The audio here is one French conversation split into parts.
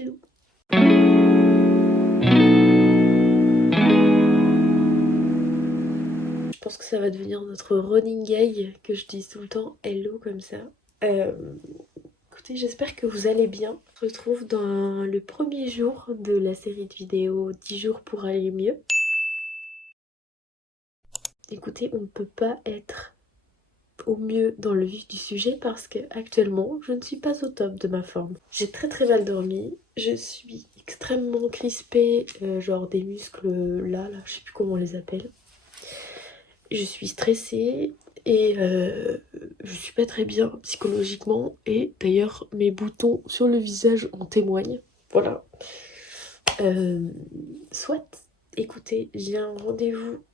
Hello. Je pense que ça va devenir notre running gag que je dise tout le temps hello comme ça. Écoutez, j'espère que vous allez bien. On se retrouve dans le premier jour de la série de vidéos 10 jours pour aller mieux. Écoutez, on ne peut pas être au mieux dans le vif du sujet parce que actuellement je ne suis pas au top de ma forme. J'ai très mal dormi, je suis extrêmement crispée, genre des muscles là, je sais plus comment on les appelle. Je suis stressée et je suis pas très bien psychologiquement et d'ailleurs mes boutons sur le visage en témoignent. Voilà. Soit, écoutez, j'ai un rendez-vous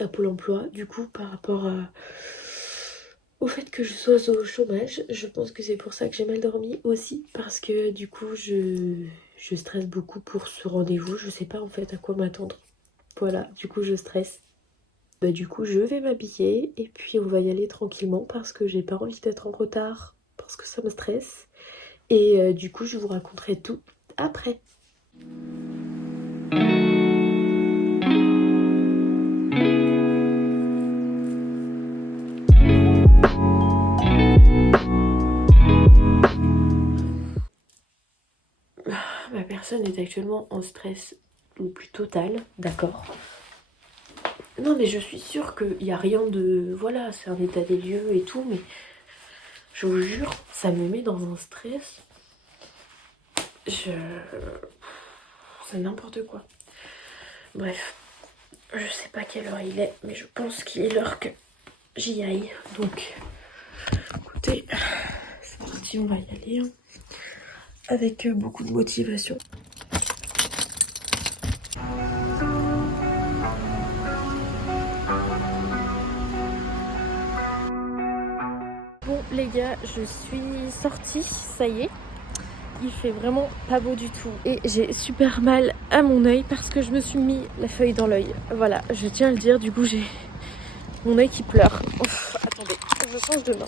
à Pôle emploi du coup par rapport au fait que je sois au chômage. Je pense que c'est pour ça que j'ai mal dormi aussi parce que du coup je stresse beaucoup pour ce rendez-vous. Je sais pas en fait à quoi m'attendre. Voilà, du coup je stresse. Bah du coup je vais m'habiller et puis on va y aller tranquillement parce que j'ai pas envie d'être en retard parce que ça me stresse. Et du coup je vous raconterai tout après. Ma personne est actuellement en stress le plus total, d'accord. Non mais je suis sûre qu'il n'y a rien de... Voilà, c'est un état des lieux et tout, mais je vous jure, ça me met dans un stress. C'est n'importe quoi. Bref, je sais pas quelle heure il est, mais je pense qu'il est l'heure que j'y aille. Donc, écoutez, c'est parti, on va y aller. Hein. Avec beaucoup de motivation. Bon les gars, je suis sortie, ça y est. Il fait vraiment pas beau du tout. Et j'ai super mal à mon œil parce que je me suis mis la feuille dans l'œil. Voilà, je tiens à le dire, du coup j'ai mon œil qui pleure. Ouf, attendez, je change de main.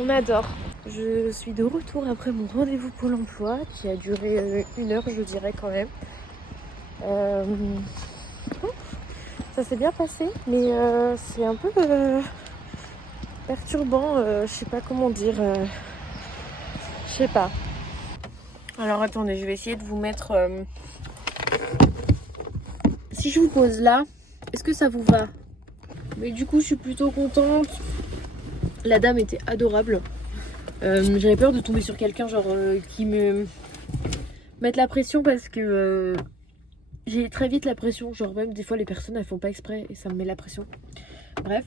On adore. Je suis de retour après mon rendez-vous Pôle emploi qui a duré 1 heure, je dirais quand même. Ça s'est bien passé, mais c'est un peu perturbant. Je sais pas comment dire. Je sais pas. Alors attendez, je vais essayer de vous mettre... Si je vous pose là, est-ce que ça vous va? Mais du coup, je suis plutôt contente. La dame était adorable. J'avais peur de tomber sur quelqu'un genre qui me mette la pression parce que j'ai très vite la pression. Genre même des fois les personnes elles font pas exprès et ça me met la pression. Bref.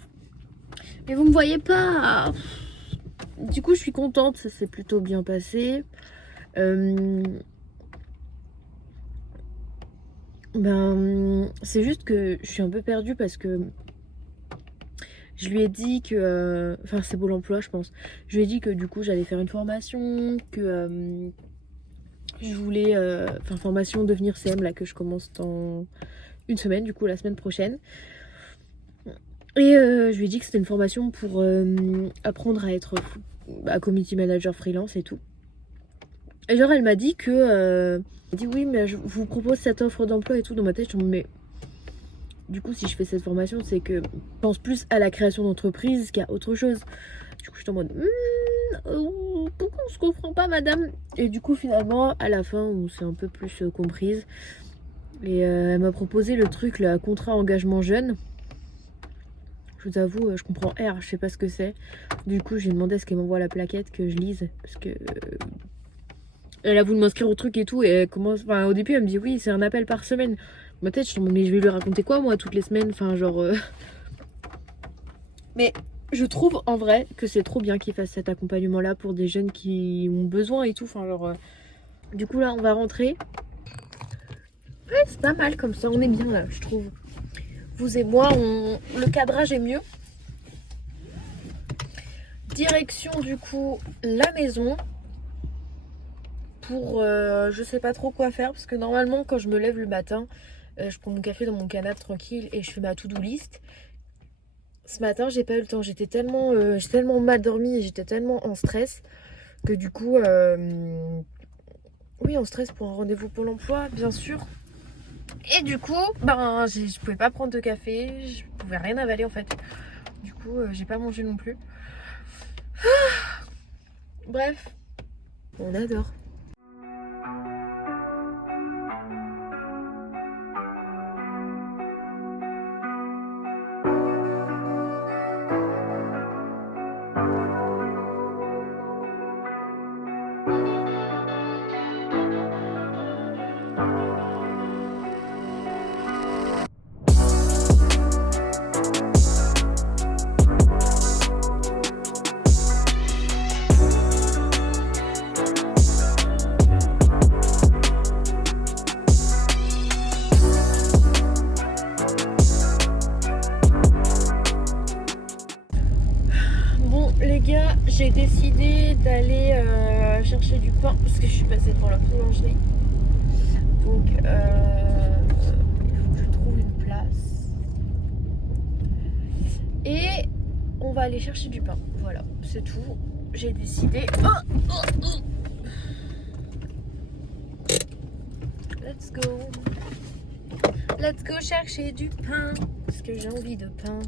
Mais vous me voyez pas. Du coup, je suis contente. Ça s'est plutôt bien passé. C'est juste que je suis un peu perdue parce que je lui ai dit que... Enfin, c'est Pôle emploi, je pense. Je lui ai dit que du coup, j'allais faire une formation, que je voulais... Enfin, formation devenir CM, là, que je commence dans 1 semaine, du coup, la semaine prochaine. Et je lui ai dit que c'était une formation pour apprendre à être community manager freelance et tout. Et genre, elle m'a dit que... elle dit oui, mais je vous propose cette offre d'emploi et tout. Dans ma tête, je me dis, mais... Du coup, si je fais cette formation, c'est que je pense plus à la création d'entreprise qu'à autre chose. Du coup, je suis en mode pourquoi on se comprend pas, madame? Et du coup, finalement, à la fin, on s'est un peu plus comprise. Et elle m'a proposé le truc, le contrat engagement jeune. Je vous avoue, je comprends R, je sais pas ce que c'est. Du coup, j'ai demandé à ce qu'elle m'envoie la plaquette, que je lise. Parce que. Elle a voulu m'inscrire au truc et tout. Et elle commence. Enfin, au début, elle me dit oui, c'est un appel par semaine. Ma tête, je suis en mode, mais je vais lui raconter quoi, moi, toutes les semaines? Enfin, genre. Mais je trouve en vrai que c'est trop bien qu'ils fassent cet accompagnement là pour des jeunes qui ont besoin et tout. Enfin, genre, du coup, là, on va rentrer. Ouais, c'est pas mal comme ça, on est bien là, je trouve. Vous et moi, le cadrage est mieux. Direction, du coup, la maison. Pour je sais pas trop quoi faire parce que normalement, quand je me lève le matin, je prends mon café dans mon canapé tranquille et je fais ma to-do list. Ce matin, j'ai pas eu le temps. J'ai tellement mal dormi et j'étais tellement en stress que du coup, en stress pour un rendez-vous pour l'emploi, bien sûr. Et du coup, ben, je pouvais pas prendre de café, je pouvais rien avaler en fait. Du coup, j'ai pas mangé non plus. Bref, on adore. Bon les gars, j'ai décidé d'aller chercher du pain parce que je suis passée devant la boulangerie. Donc il faut que je trouve une place. Et on va aller chercher du pain. Voilà, c'est tout. J'ai décidé. Let's go. Let's go chercher du pain. Parce que j'ai envie de pain.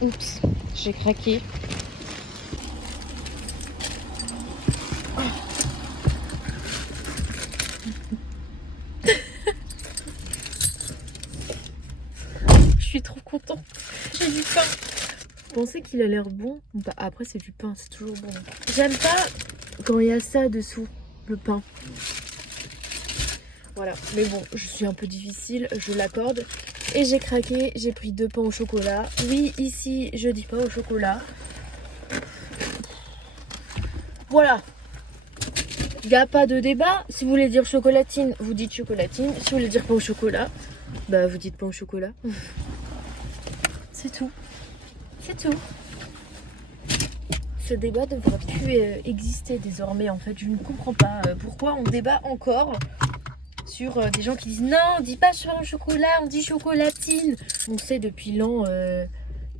Oups, j'ai craqué. Je suis trop contente. J'ai du pain. Vous pensez qu'il a l'air bon? Bah, après, c'est du pain, c'est toujours bon. J'aime pas quand il y a ça dessous, le pain. Voilà, mais bon, je suis un peu difficile, je l'accorde. Et j'ai craqué, j'ai pris 2 pains au chocolat. Oui, ici, je dis pas au chocolat. Voilà. Il n'y a pas de débat. Si vous voulez dire chocolatine, vous dites chocolatine. Si vous voulez dire pain au chocolat, bah vous dites pain au chocolat. C'est tout. C'est tout. Ce débat ne devrait plus exister désormais en fait. Je ne comprends pas pourquoi on débat encore sur des gens qui disent non, on dit pas pain au chocolat, on dit chocolatine. On sait depuis l'an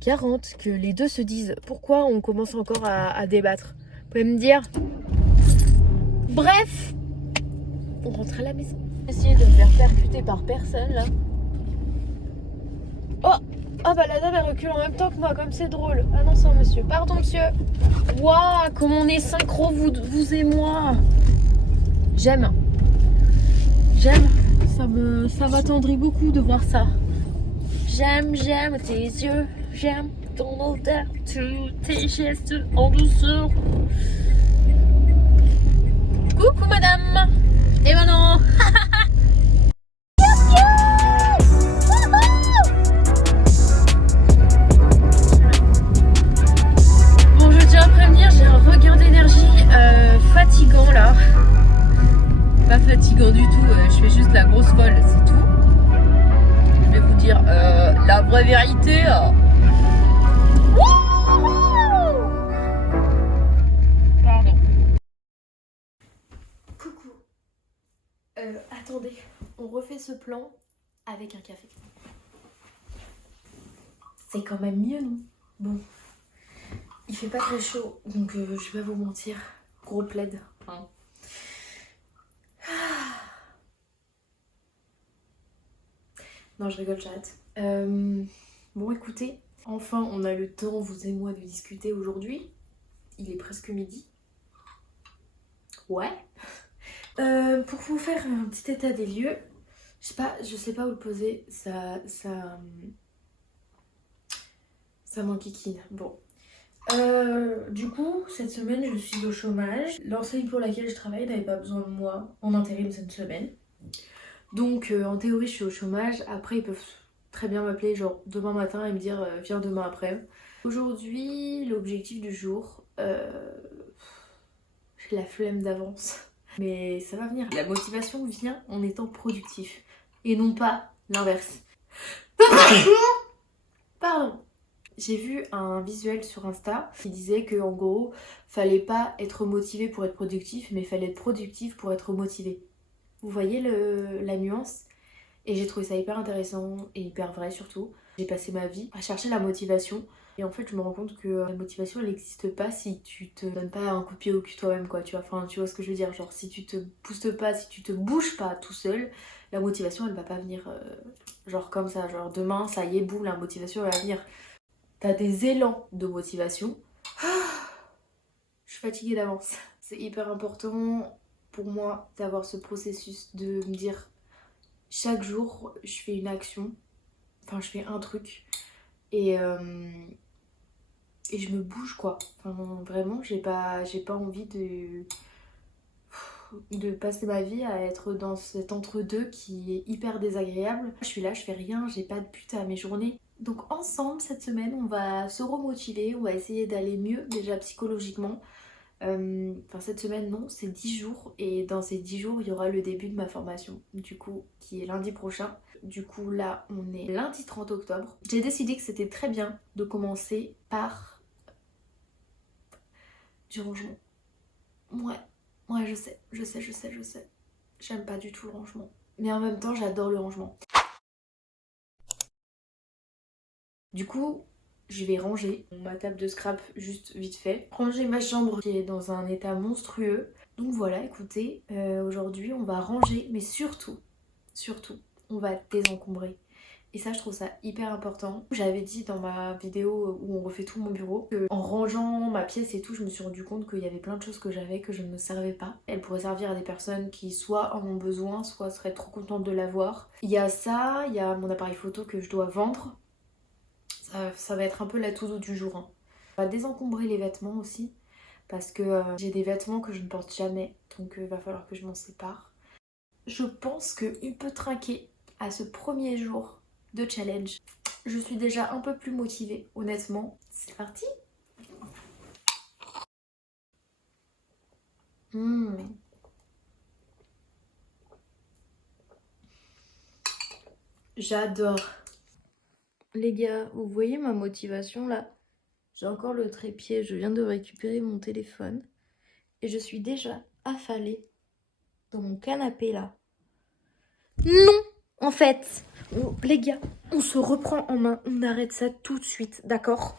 40 que les deux se disent. Pourquoi on commence encore à débattre? Vous pouvez me dire? Bref, on rentre à la maison. Essayer de me faire percuter par personne là. Oh bah la dame elle recule en même temps que moi, comme c'est drôle. Ah non, c'est un monsieur. Pardon monsieur. Waouh, comme on est synchro vous et moi. J'aime. J'aime. Ça m'attendrit beaucoup de voir ça. J'aime tes yeux. J'aime ton odeur, tous tes gestes en douceur. Coucou madame. Et ben non. Bon, je tiens à prévenir, j'ai un regain d'énergie fatigant là. Pas fatigant du tout, je fais juste la grosse folle, c'est tout. Je vais vous dire la vraie vérité. Pardon. Coucou. Attendez, on refait ce plan avec un café. C'est quand même mieux, non? Bon, il fait pas très chaud, donc je vais pas vous mentir. Gros plaid. Hein. Non, je rigole, j'arrête. Bon, écoutez, enfin, on a le temps, vous et moi, de discuter aujourd'hui. Il est presque midi. Ouais. Pour vous faire un petit état des lieux, je sais pas où le poser. Ça m'enquiquine. Bon. Du coup, cette semaine, je suis au chômage. L'enseigne pour laquelle je travaille n'avait pas besoin de moi en intérim cette semaine. Donc, en théorie, je suis au chômage. Après, ils peuvent très bien m'appeler genre demain matin et me dire viens demain après. Aujourd'hui, l'objectif du jour, j'ai la flemme d'avance. Mais ça va venir. La motivation vient en étant productif. Et non pas l'inverse. Pardon. J'ai vu un visuel sur Insta qui disait que en gros, fallait pas être motivé pour être productif, mais fallait être productif pour être motivé. Vous voyez la nuance? Et j'ai trouvé ça hyper intéressant et hyper vrai surtout. J'ai passé ma vie à chercher la motivation Et en fait, je me rends compte que la motivation, elle n'existe pas si tu te donnes pas un coup de pied au cul toi-même, quoi, tu vois. Enfin, tu vois ce que je veux dire. Genre, si tu te boostes pas, si tu te bouges pas tout seul, la motivation, elle va pas venir genre comme ça. Genre, demain, ça y est, boum, la motivation, elle va venir. T'as des élans de motivation. Je suis fatiguée d'avance. C'est hyper important pour moi d'avoir ce processus de me dire chaque jour, je fais une action, enfin, je fais un truc et je me bouge quoi. Enfin, vraiment, j'ai pas envie de passer ma vie à être dans cet entre-deux qui est hyper désagréable. Je suis là, je fais rien, j'ai pas de but à mes journées. Donc ensemble, cette semaine, on va se remotiver, on va essayer d'aller mieux déjà psychologiquement. Enfin cette semaine non, c'est 10 jours et dans ces 10 jours il y aura le début de ma formation du coup qui est lundi prochain. Du coup là on est lundi 30 octobre. J'ai décidé que c'était très bien de commencer par du rangement. Ouais je sais. J'aime pas du tout le rangement. Mais en même temps j'adore le rangement. Du coup je vais ranger ma table de scrap juste vite fait. Ranger ma chambre qui est dans un état monstrueux. Donc voilà, écoutez, aujourd'hui on va ranger, mais surtout, on va désencombrer. Et ça, je trouve ça hyper important. J'avais dit dans ma vidéo où on refait tout mon bureau que en rangeant ma pièce et tout, je me suis rendu compte qu'il y avait plein de choses que j'avais que je ne me servais pas. Elles pourraient servir à des personnes qui soit en ont besoin, soit seraient trop contentes de l'avoir. Il y a ça, il y a mon appareil photo que je dois vendre. Ça va être un peu la to-do du jour, hein. On va désencombrer les vêtements aussi parce que j'ai des vêtements que je ne porte jamais, donc il va falloir que je m'en sépare. Je pense qu'il peut trinquer à ce premier jour de challenge. Je suis déjà un peu plus motivée, honnêtement. C'est parti. J'adore. Les gars, vous voyez ma motivation là? J'ai encore le trépied, je viens de récupérer mon téléphone et je suis déjà affalée dans mon canapé là. Non, en fait, les gars, on se reprend en main, on arrête ça tout de suite, d'accord?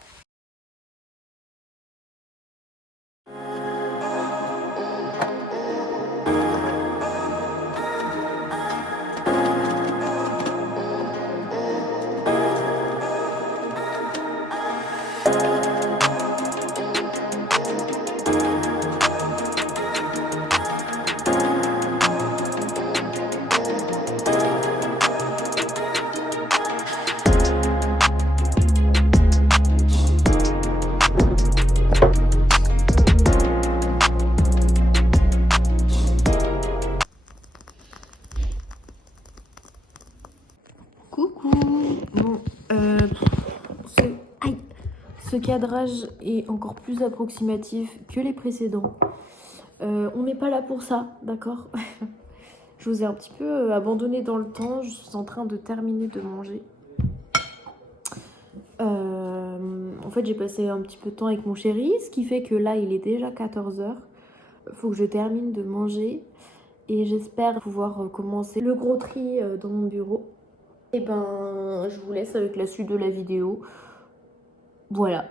Coucou. Bon, ce, aïe, ce cadrage est encore plus approximatif que les précédents. On n'est pas là pour ça, d'accord? Je vous ai un petit peu abandonné dans le temps. Je suis en train de terminer de manger. En fait, j'ai passé un petit peu de temps avec mon chéri, ce qui fait que là, il est déjà 14h. Faut que je termine de manger et j'espère pouvoir commencer le gros tri dans mon bureau. Et ben, je vous laisse avec la suite de la vidéo. Voilà.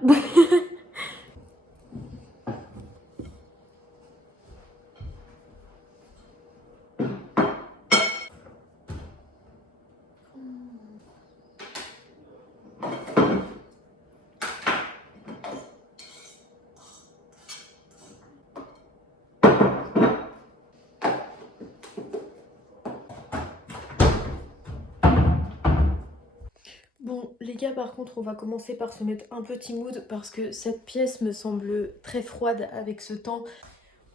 Bon, les gars, par contre, on va commencer par se mettre un petit mood parce que cette pièce me semble très froide avec ce temps.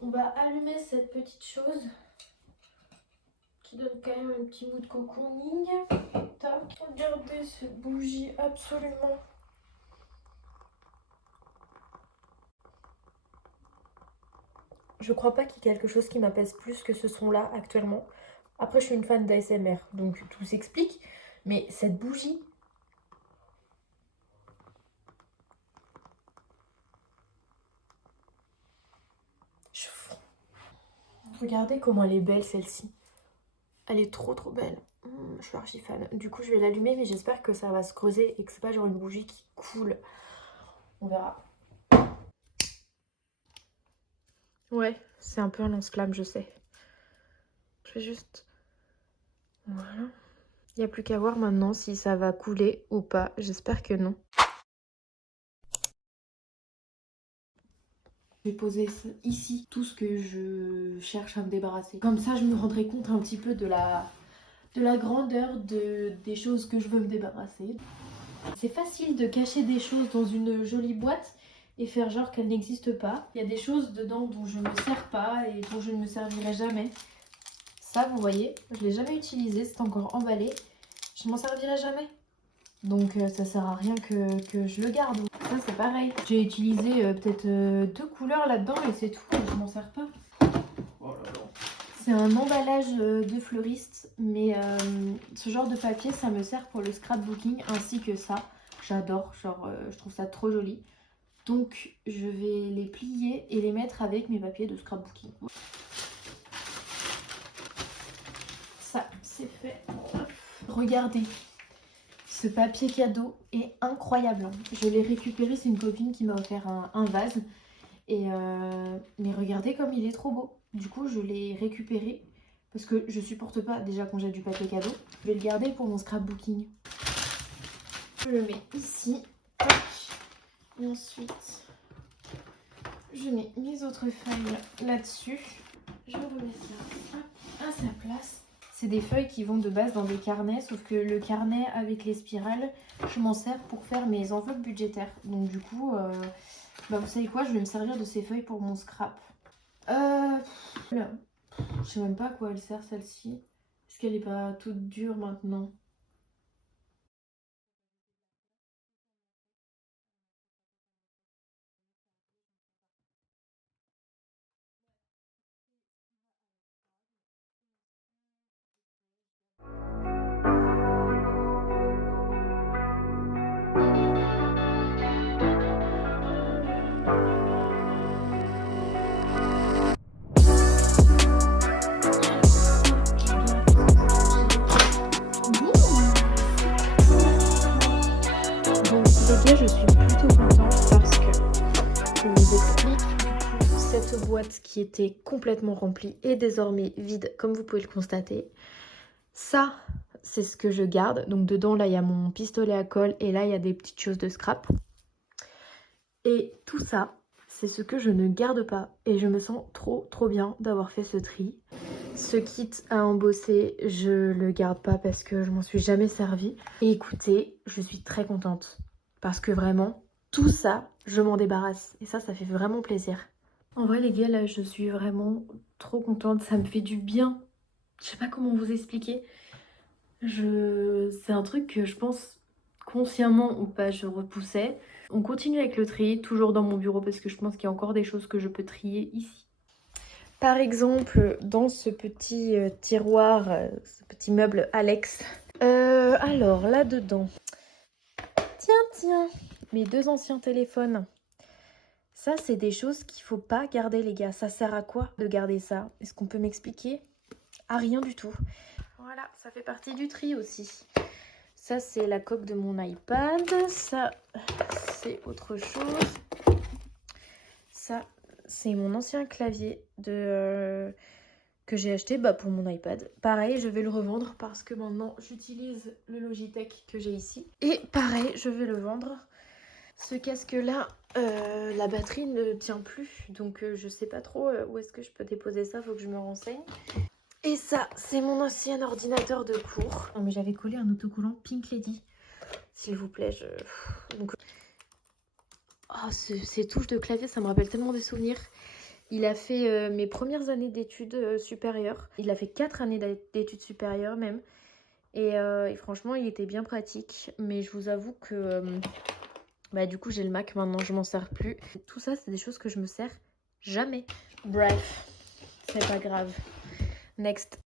On va allumer cette petite chose qui donne quand même un petit mood cocooning. Tac, regardez cette bougie, absolument. Je crois pas qu'il y ait quelque chose qui m'apaise plus que ce son-là actuellement. Après, je suis une fan d'ASMR, donc tout s'explique. Mais cette bougie... Regardez comment elle est belle, celle-ci. Elle est trop belle. Je suis archi fan. Du coup, je vais l'allumer, mais j'espère que ça va se creuser et que c'est pas genre une bougie qui coule. On verra. Ouais, c'est un peu un lance-flamme, je sais. Je vais juste... Voilà. Il n'y a plus qu'à voir maintenant si ça va couler ou pas. J'espère que non. Je vais poser ici tout ce que je cherche à me débarrasser. Comme ça, je me rendrai compte un petit peu de la grandeur des choses que je veux me débarrasser. C'est facile de cacher des choses dans une jolie boîte et faire genre qu'elles n'existent pas. Il y a des choses dedans dont je ne me sers pas et dont je ne me servirai jamais. Ça, vous voyez, je ne l'ai jamais utilisé, c'est encore emballé. Je m'en servirai jamais. Donc ça sert à rien que je le garde. Ça c'est pareil. J'ai utilisé peut-être 2 couleurs là-dedans et c'est tout. Je m'en sers pas. Oh là là. C'est un emballage de fleuriste, mais ce genre de papier ça me sert pour le scrapbooking ainsi que ça. J'adore, genre je trouve ça trop joli. Donc je vais les plier et les mettre avec mes papiers de scrapbooking. Ça c'est fait. Hop. Regardez. Ce papier cadeau est incroyable. Je l'ai récupéré, c'est une copine qui m'a offert un vase. Et mais regardez comme il est trop beau. Du coup, je l'ai récupéré parce que je supporte pas déjà quand j'ai du papier cadeau. Je vais le garder pour mon scrapbooking. Je le mets ici. Tac. Et ensuite, je mets mes autres feuilles là-dessus. Je vais remettre là, hop, à sa place. C'est des feuilles qui vont de base dans des carnets, sauf que le carnet avec les spirales, je m'en sers pour faire mes enveloppes budgétaires. Donc du coup, bah vous savez quoi, je vais me servir de ces feuilles pour mon scrap. Là, je sais même pas à quoi elle sert celle-ci. Est-ce qu'elle est pas toute dure maintenant? Bon, les gars, je suis plutôt contente parce que je vous explique. Cette boîte qui était complètement remplie est désormais vide, comme vous pouvez le constater. Ça, c'est ce que je garde. Donc dedans, là, il y a mon pistolet à colle et là, il y a des petites choses de scrap. Et tout ça, c'est ce que je ne garde pas. Et je me sens trop bien d'avoir fait ce tri. Ce kit à embosser, je le garde pas parce que je m'en suis jamais servi. Et écoutez, je suis très contente. Parce que vraiment, tout ça, je m'en débarrasse. Et ça fait vraiment plaisir. En vrai, les gars, là, je suis vraiment trop contente. Ça me fait du bien. Je sais pas comment vous expliquer. C'est un truc que je pense consciemment ou pas, je repoussais. On continue avec le tri, toujours dans mon bureau parce que je pense qu'il y a encore des choses que je peux trier ici. Par exemple, dans ce petit tiroir, ce petit meuble Alex. Alors, là-dedans. Tiens, mes 2 anciens téléphones. Ça, c'est des choses qu'il faut pas garder, les gars. Ça sert à quoi de garder ça? Est-ce qu'on peut m'expliquer? À rien du tout. Voilà, ça fait partie du tri aussi. Ça, c'est la coque de mon iPad. Ça, c'est autre chose. Ça, c'est mon ancien clavier que j'ai acheté pour mon iPad. Pareil, je vais le revendre parce que maintenant, j'utilise le Logitech que j'ai ici. Et pareil, je vais le vendre. Ce casque-là, la batterie ne tient plus. Donc, je sais pas trop où est-ce que je peux déposer ça. Faut que je me renseigne. Et ça, c'est mon ancien ordinateur de cours. Non, mais j'avais collé un autocollant Pink Lady. S'il vous plaît, Donc... Oh, ces touches de clavier, ça me rappelle tellement des souvenirs. Il a fait mes premières années d'études supérieures. Il a fait 4 années d'études supérieures même. Et franchement, il était bien pratique. Mais je vous avoue que du coup, j'ai le Mac maintenant, je m'en sers plus. Tout ça, c'est des choses que je me sers jamais. Bref, c'est pas grave. Next.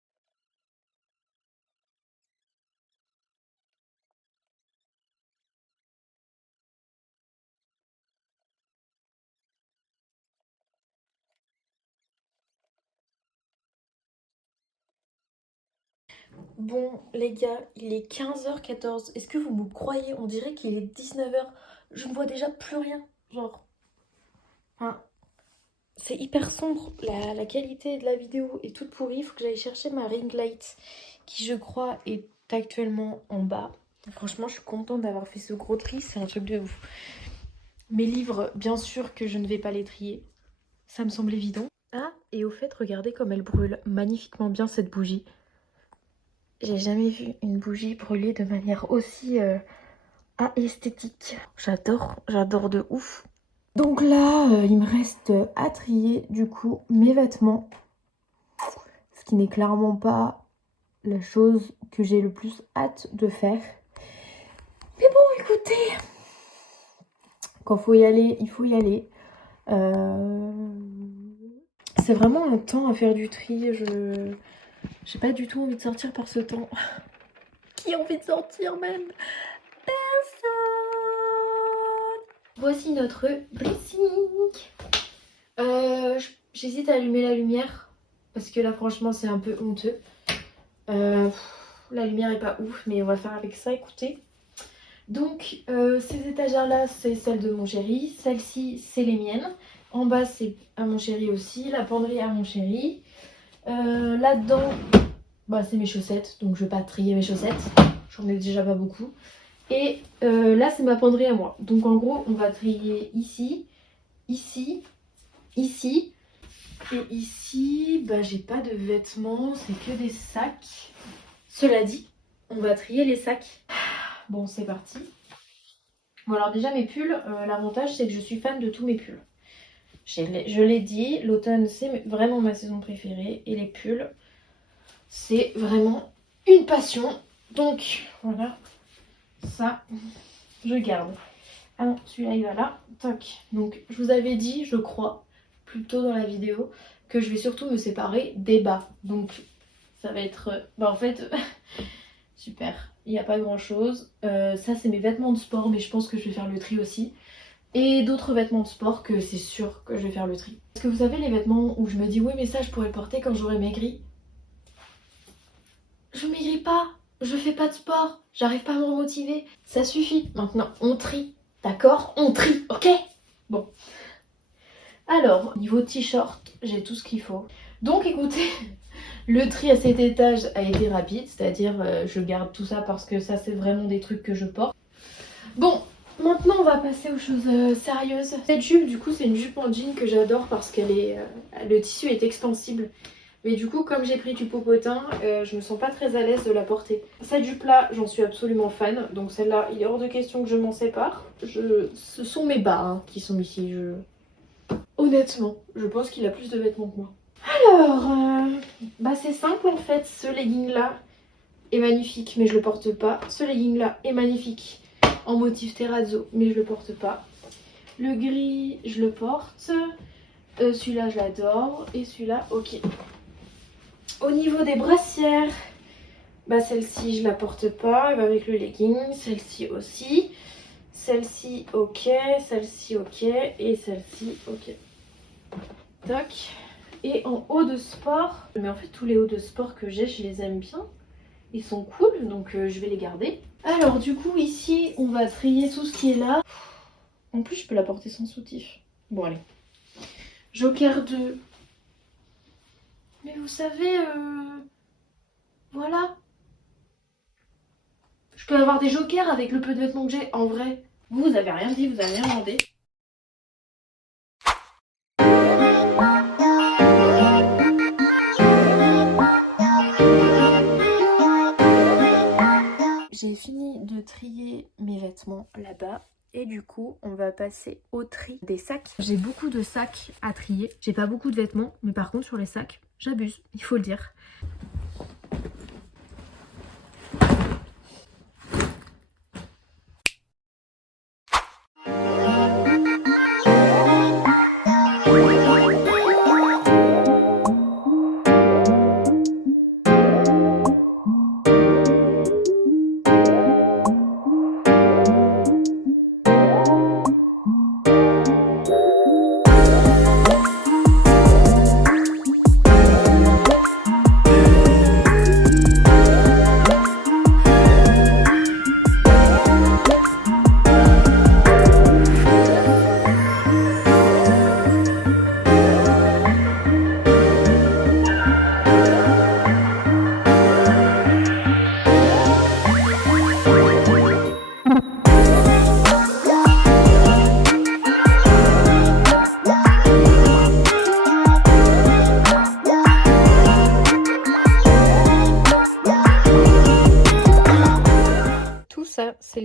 Bon, les gars, il est 15h14. Est-ce que vous me croyez? On dirait qu'il est 19h. Je ne vois déjà plus rien. Genre, enfin, c'est hyper sombre. La qualité de la vidéo est toute pourrie. Il faut que j'aille chercher ma ring light qui, je crois, est actuellement en bas. Franchement, je suis contente d'avoir fait ce gros tri. C'est un truc de ouf. Mes livres, bien sûr que je ne vais pas les trier. Ça me semble évident. Ah, et au fait, regardez comme elle brûle magnifiquement bien cette bougie. J'ai jamais vu une bougie brûler de manière aussi esthétique. J'adore de ouf. Donc là, il me reste à trier du coup mes vêtements. Ce qui n'est clairement pas la chose que j'ai le plus hâte de faire. Mais bon, écoutez, quand il faut y aller, il faut y aller. C'est vraiment un temps à faire du tri. J'ai pas du tout envie de sortir par ce temps. Qui a envie de sortir même? Personne. Voici notre blessing. J'hésite à allumer la lumière parce que là franchement c'est un peu honteux. La lumière est pas ouf mais on va faire avec ça, écoutez. Donc ces étagères là c'est celles de mon chéri, celles-ci c'est les miennes. En bas c'est à mon chéri aussi, la penderie à mon chéri. Là-dedans bah, c'est mes chaussettes donc je vais pas trier mes chaussettes, j'en ai déjà pas beaucoup. Et là c'est ma penderie à moi. Donc en gros on va trier ici, ici, ici. Et ici, bah, j'ai pas de vêtements, c'est que des sacs. Cela dit, on va trier les sacs. Bon, c'est parti. Bon, alors déjà mes pulls, l'avantage c'est que je suis fan de tous mes pulls. Je l'ai dit, l'automne c'est vraiment ma saison préférée. Et les pulls, c'est vraiment une passion. Donc, voilà, ça, je garde. Ah non, celui-là il va là. Toc. Donc, je vous avais dit, je crois, plus tôt dans la vidéo, que je vais surtout me séparer des bas. Donc ça va être... Bah en fait, super, il n'y a pas grand chose. Ça c'est mes vêtements de sport, mais je pense que je vais faire le tri aussi. Et d'autres vêtements de sport que c'est sûr que je vais faire le tri. Parce que vous savez les vêtements où je me dis oui mais ça je pourrais le porter quand j'aurai maigri. Je maigris pas, je fais pas de sport, j'arrive pas à me remotiver. Ça suffit, maintenant on trie, d'accord? On trie, ok? Bon. Alors, niveau t-shirt, j'ai tout ce qu'il faut. Donc écoutez, le tri à cet étage a été rapide, c'est-à-dire je garde tout ça parce que ça c'est vraiment des trucs que je porte. Bon, maintenant on va passer aux choses sérieuses. Cette jupe du coup c'est une jupe en jean que j'adore parce qu'elle est, le tissu est extensible. Mais du coup comme j'ai pris du popotin, je me sens pas très à l'aise de la porter. Cette jupe là j'en suis absolument fan, donc celle-là il est hors de question que je m'en sépare. Ce sont mes bas hein, qui sont ici. Honnêtement, je pense qu'il a plus de vêtements que moi. Alors, bah c'est simple en fait, ce legging là est magnifique mais je le porte pas. Ce legging là est magnifique en motif terrazzo mais je le porte pas. Le gris je le porte. Celui-là je l'adore et celui-là ok. Au niveau des brassières, bah celle-ci je la porte pas, elle va avec le legging. Celle-ci aussi. Celle-ci ok, celle-ci ok et celle-ci ok. Tac. Et en haut de sport, mais en fait tous les hauts de sport que j'ai, je les aime bien. Ils sont cool, donc je vais les garder. Alors du coup ici, on va trier tout ce qui est là. En plus, je peux la porter sans soutif. Bon allez. Joker 2. Mais vous savez, voilà. Je peux avoir des jokers avec le peu de vêtements que j'ai. En vrai, vous avez rien dit, vous avez rien demandé. J'ai fini de trier mes vêtements là-bas et du coup on va passer au tri des sacs. J'ai beaucoup de sacs à trier, j'ai pas beaucoup de vêtements mais par contre sur les sacs j'abuse, il faut le dire.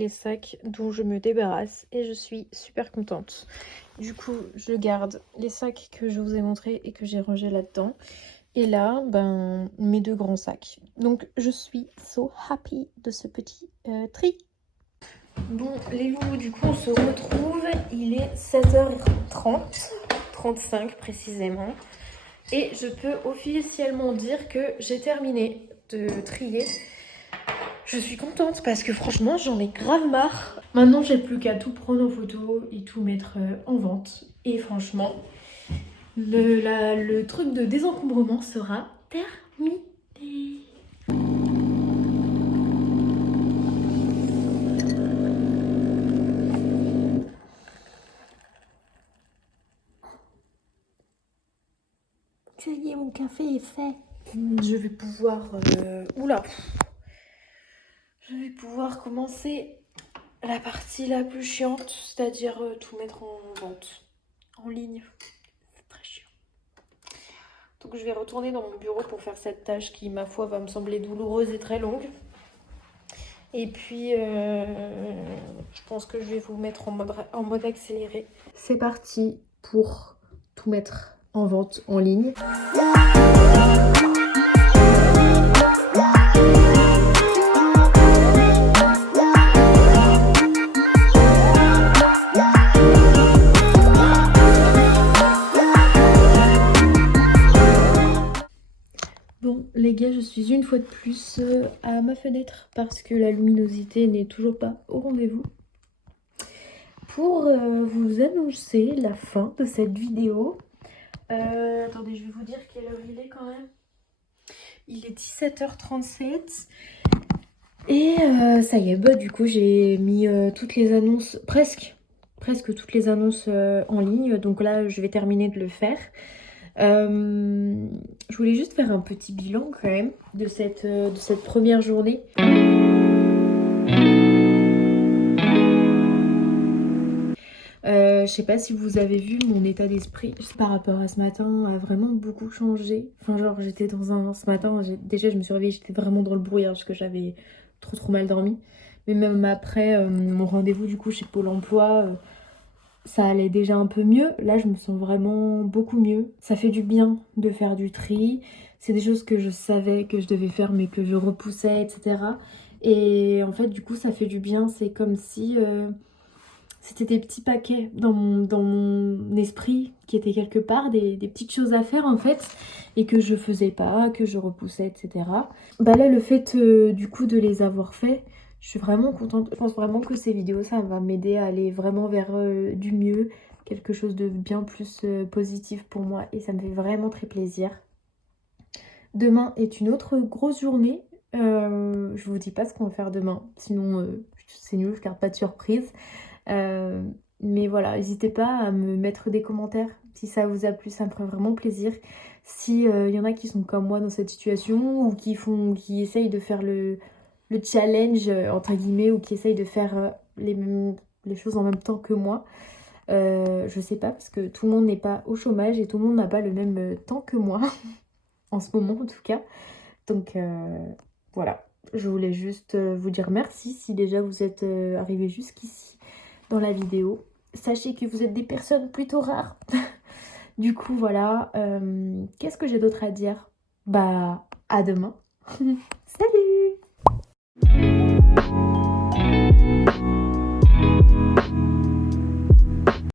les sacs dont je me débarrasse et je suis super contente. Du coup, je garde les sacs que je vous ai montrés et que j'ai rangés là-dedans. Et là, ben, mes 2 grands sacs. Donc, je suis so happy de ce petit tri. Bon, les loups, du coup, on se retrouve. Il est 16h30, 35 précisément. Et je peux officiellement dire que j'ai terminé de trier. Je suis contente parce que franchement, j'en ai grave marre. Maintenant, j'ai plus qu'à tout prendre en photo et tout mettre en vente. Et franchement, le truc de désencombrement sera terminé. Ça y est, mon café est fait. Je vais pouvoir... Oula. Je vais pouvoir commencer la partie la plus chiante, c'est-à-dire tout mettre en vente, en ligne. C'est très chiant. Donc je vais retourner dans mon bureau pour faire cette tâche qui, ma foi, va me sembler douloureuse et très longue. Et puis, je pense que je vais vous mettre en mode accéléré. C'est parti pour tout mettre en vente en ligne. Bon les gars, je suis une fois de plus à ma fenêtre parce que la luminosité n'est toujours pas au rendez-vous. Pour vous annoncer la fin de cette vidéo. Attendez, je vais vous dire quelle heure il est quand même. Il est 17h37. Et ça y est, bah du coup j'ai mis toutes les annonces, presque toutes les annonces en ligne. Donc là je vais terminer de le faire. Je voulais juste faire un petit bilan quand même de cette première journée. Je sais pas si vous avez vu mon état d'esprit par rapport à ce matin a vraiment beaucoup changé. Enfin genre j'étais ce matin, déjà je me suis réveillée, j'étais vraiment dans le brouillard parce que j'avais trop mal dormi. Mais même après mon rendez-vous du coup chez Pôle emploi, ça allait déjà un peu mieux. Là, je me sens vraiment beaucoup mieux. Ça fait du bien de faire du tri. C'est des choses que je savais que je devais faire, mais que je repoussais, etc. Et en fait, du coup, ça fait du bien. C'est comme si c'était des petits paquets dans mon esprit qui étaient quelque part, des petites choses à faire, en fait, et que je faisais pas, que je repoussais, etc. Bah là, le fait, du coup, de les avoir fait, je suis vraiment contente. Je pense vraiment que ces vidéos, ça va m'aider à aller vraiment vers du mieux, quelque chose de bien plus positif pour moi. Et ça me fait vraiment très plaisir. Demain est une autre grosse journée. Je vous dis pas ce qu'on va faire demain. Sinon, c'est nul, je garde pas de surprise. Mais voilà, n'hésitez pas à me mettre des commentaires si ça vous a plu, ça me ferait vraiment plaisir. Si y en a qui sont comme moi dans cette situation ou qui essayent de faire le challenge entre guillemets ou qui essayent de faire les choses en même temps que moi, je sais pas parce que tout le monde n'est pas au chômage et tout le monde n'a pas le même temps que moi en ce moment en tout cas. Donc voilà, je voulais juste vous dire merci si déjà vous êtes arrivés jusqu'ici dans la vidéo. Sachez que vous êtes des personnes plutôt rares. Du coup voilà, qu'est-ce que j'ai d'autre à dire? Bah à demain. Salut!